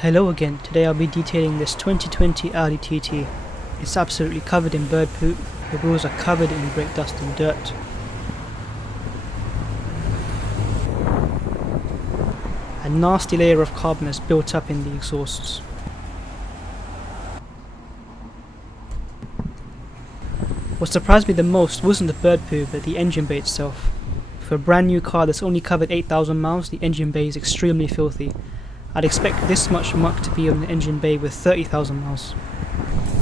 Hello again, today I'll be detailing this 2020 Audi TT. It's absolutely covered in bird poop, the wheels are covered in brake dust and dirt. A nasty layer of carbon has built up in the exhausts. What surprised me the most wasn't the bird poo but the engine bay itself. For a brand new car that's only covered 8,000 miles, the engine bay is extremely filthy. I'd expect this much muck to be on an engine bay with 30,000 miles.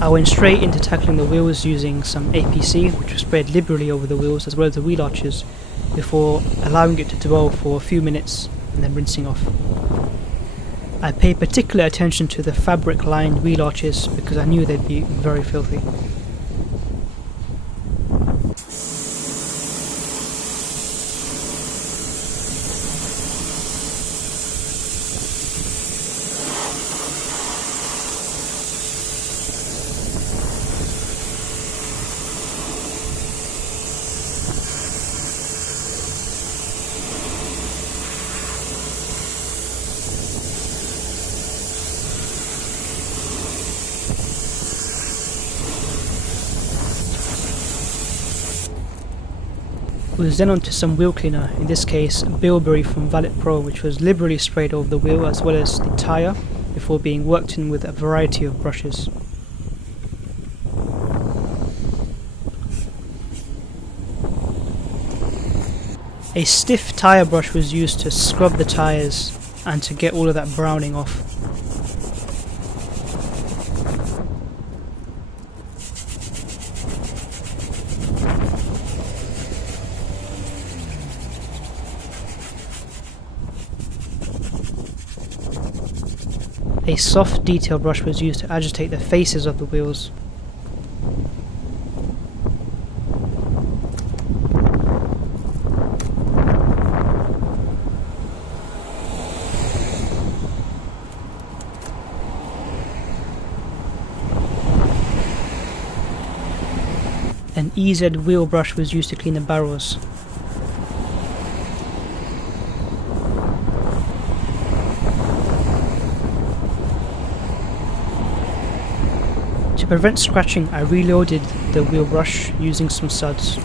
I went straight into tackling the wheels using some APC, which was sprayed liberally over the wheels as well as the wheel arches, before allowing it to dwell for a few minutes and then rinsing off. I paid particular attention to the fabric lined wheel arches because I knew they'd be very filthy. It was then onto some wheel cleaner, in this case Bilberry from Valet Pro, which was liberally sprayed over the wheel as well as the tyre before being worked in with a variety of brushes. A stiff tyre brush was used to scrub the tyres and to get all of that browning off. A soft detail brush was used to agitate the faces of the wheels. An EZ wheel brush was used to clean the barrels. To prevent scratching, I reloaded the wheel brush using some suds.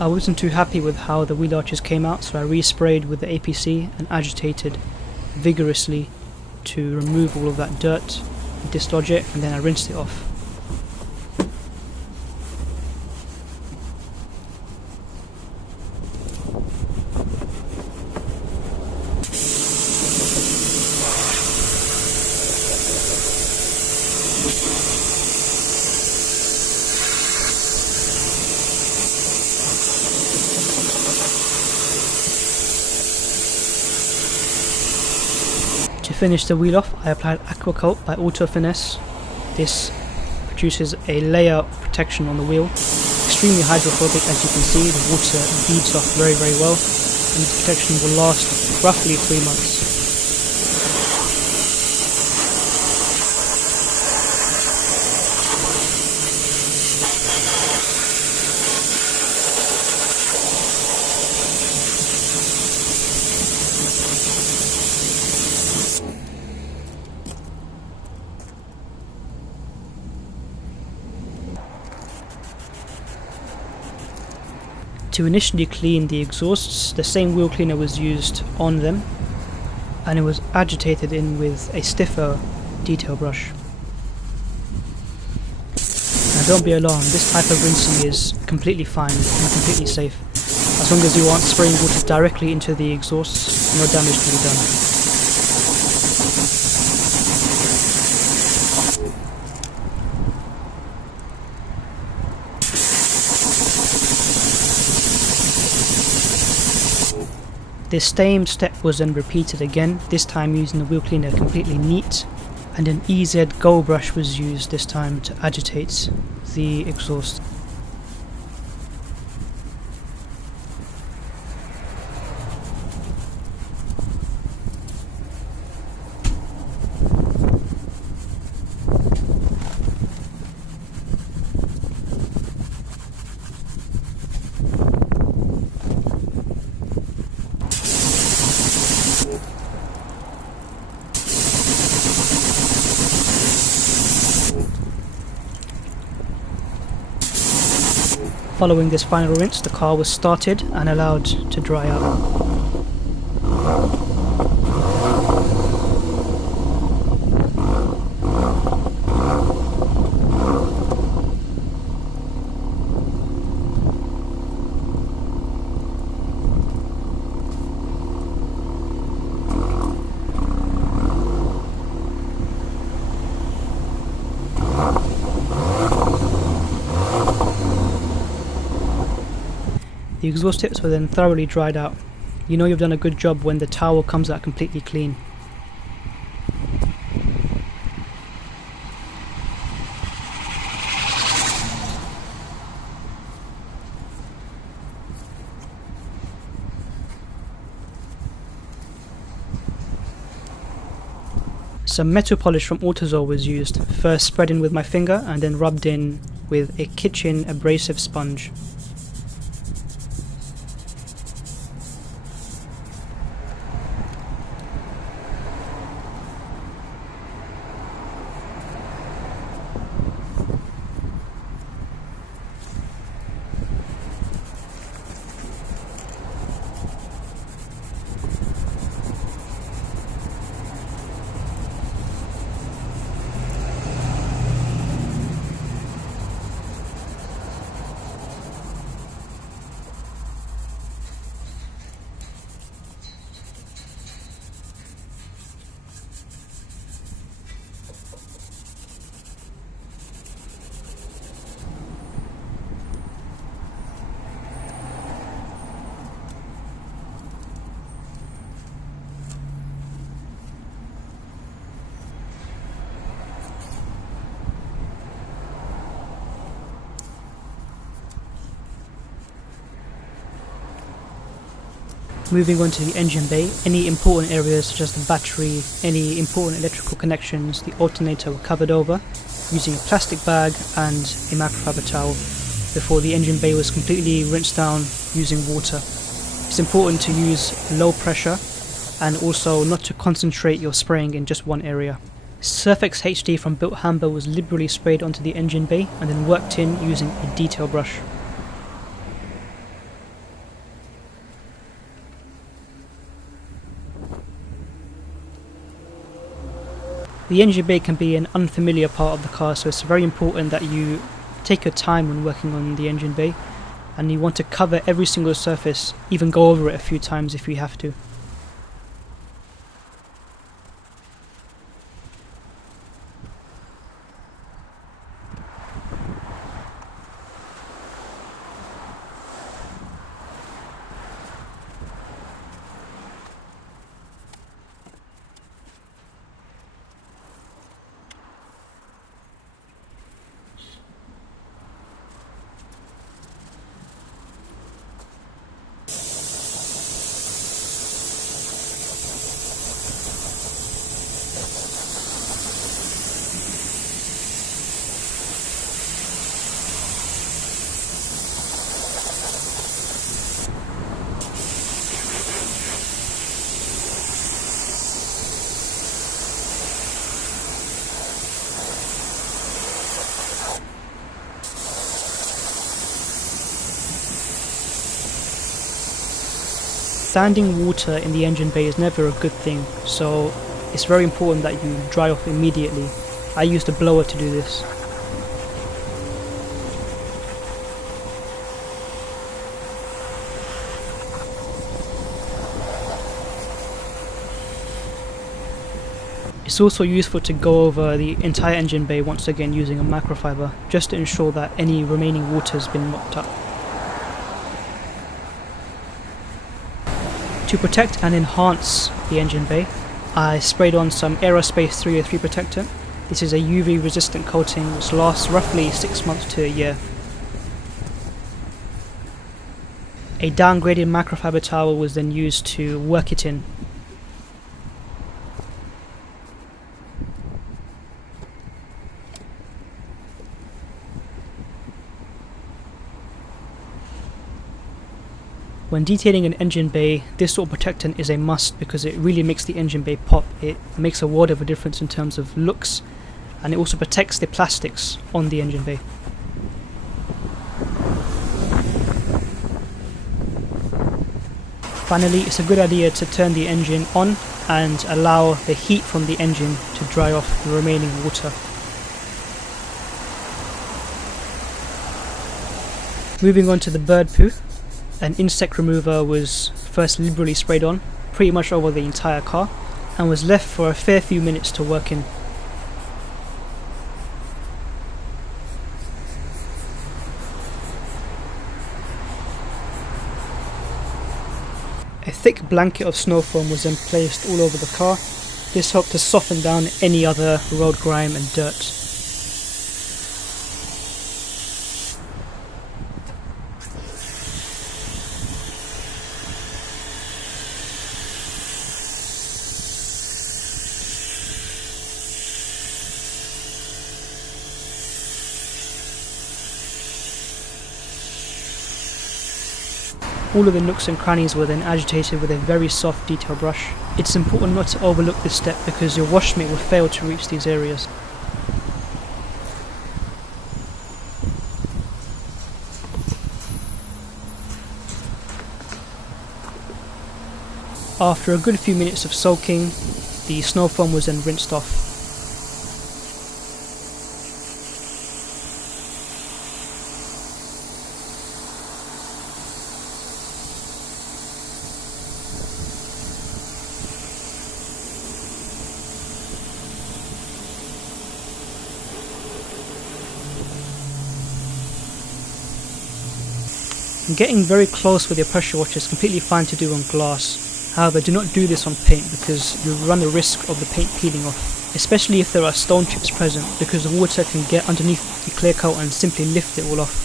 I wasn't too happy with how the wheel arches came out, so I resprayed with the APC and agitated vigorously to remove all of that dirt, dislodge it, and then I rinsed it off. To finish the wheel off, I applied Aqua Coat by Auto Finesse. This produces a layer of protection on the wheel. Extremely hydrophobic, as you can see, the water beads off very well, and this protection will last roughly 3 months. To initially clean the exhausts, the same wheel cleaner was used on them, and it was agitated in with a stiffer detail brush. Now don't be alarmed, this type of rinsing is completely fine and completely safe. As long as you aren't spraying water directly into the exhausts, no damage can be done. This same step was then repeated again, this time using the wheel cleaner completely neat, and an EZ Go brush was used this time to agitate the exhaust. Following this final rinse, the car was started and allowed to dry out. The exhaust tips were then thoroughly dried out. You know you've done a good job when the towel comes out completely clean. Some metal polish from AutoZone was used, first spread in with my finger and then rubbed in with a kitchen abrasive sponge. Moving on to the engine bay, any important areas such as the battery, any important electrical connections, the alternator were covered over using a plastic bag and a microfiber towel before the engine bay was completely rinsed down using water. It's important to use low pressure and also not to concentrate your spraying in just one area. Surfex HD from Built Hamber was liberally sprayed onto the engine bay and then worked in using a detail brush. The engine bay can be an unfamiliar part of the car, so it's very important that you take your time when working on the engine bay, and you want to cover every single surface, even go over it a few times if you have to. Standing water in the engine bay is never a good thing, so it's very important that you dry off immediately. I used a blower to do this. It's also useful to go over the entire engine bay once again using a microfiber, just to ensure that any remaining water has been mopped up. To protect and enhance the engine bay, I sprayed on some Aerospace 303 protectant. This is a UV resistant coating which lasts roughly 6 months to a year. A downgraded microfiber towel was then used to work it in. When detailing an engine bay, this sort of protectant is a must because it really makes the engine bay pop. It makes a world of a difference in terms of looks, and it also protects the plastics on the engine bay. Finally, it's a good idea to turn the engine on and allow the heat from the engine to dry off the remaining water. Moving on to the bird poo. An insect remover was first liberally sprayed on, pretty much over the entire car, and was left for a fair few minutes to work in. A thick blanket of snow foam was then placed all over the car. This helped to soften down any other road grime and dirt. All of the nooks and crannies were then agitated with a very soft detail brush. It's important not to overlook this step because your washmate will fail to reach these areas. After a good few minutes of soaking, the snow foam was then rinsed off. Getting very close with your pressure washer is completely fine to do on glass. However, do not do this on paint because you run the risk of the paint peeling off, especially if there are stone chips present, because the water can get underneath the clear coat and simply lift it all off.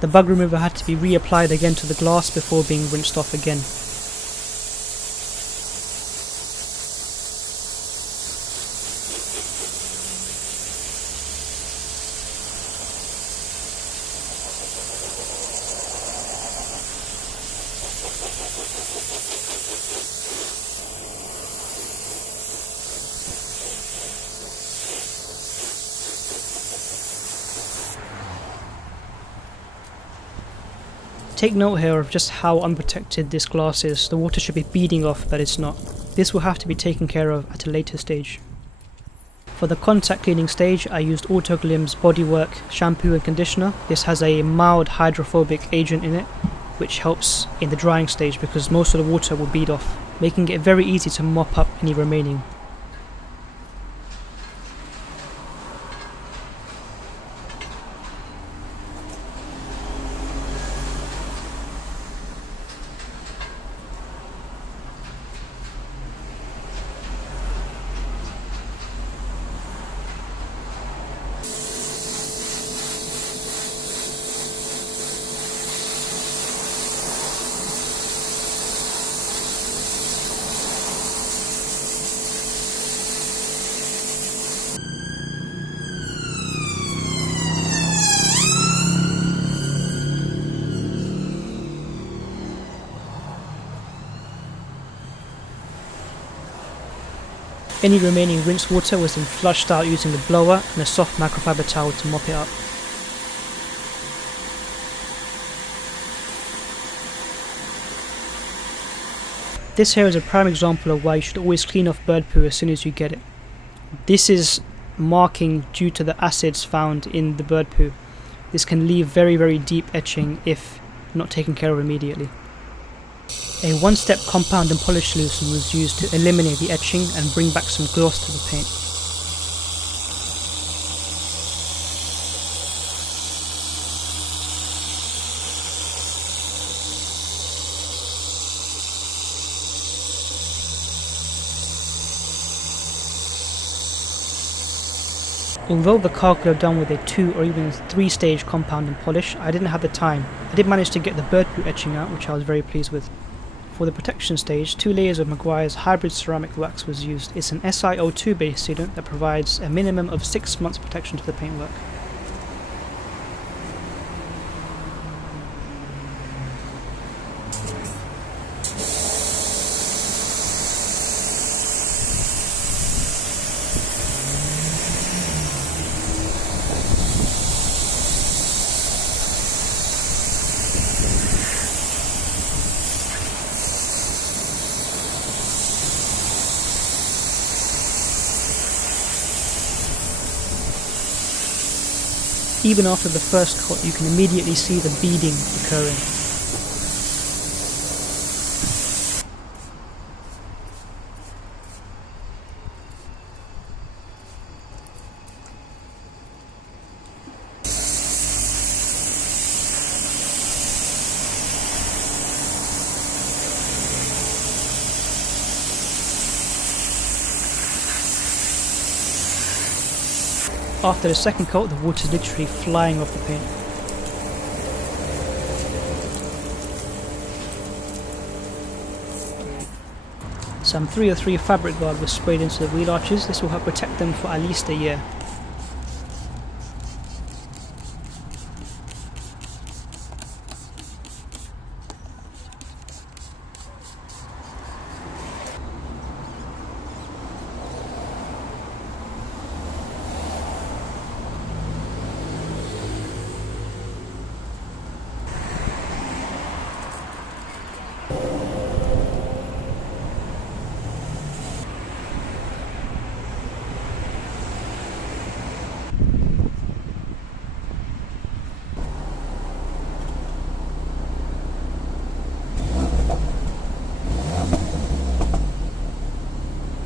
The bug remover had to be reapplied again to the glass before being rinsed off again. Take note here of just how unprotected this glass is. The water should be beading off, but it's not. This will have to be taken care of at a later stage. For the contact cleaning stage, I used Autoglim's Bodywork shampoo and conditioner. This has a mild hydrophobic agent in it, which helps in the drying stage because most of the water will bead off, making it very easy to mop up any remaining. Any remaining rinsed water was then flushed out using the blower and a soft microfiber towel to mop it up. This here is a prime example of why you should always clean off bird poo as soon as you get it. This is marking due to the acids found in the bird poo. This can leave very deep etching if not taken care of immediately. A one-step compound and polish solution was used to eliminate the etching and bring back some gloss to the paint. Although the car could have done with a 2 or even 3 stage compound and polish, I didn't have the time. I did manage to get the bird poo etching out, which I was very pleased with. For the protection stage, 2 layers of Maguire's hybrid ceramic wax was used. It's an SiO2 based sealant that provides a minimum of 6 months protection to the paintwork. Even after the first coat, you can immediately see the beading occurring. After the second coat, the water is literally flying off the paint. Some 303 fabric guard was sprayed into the wheel arches. This will help protect them for at least a year.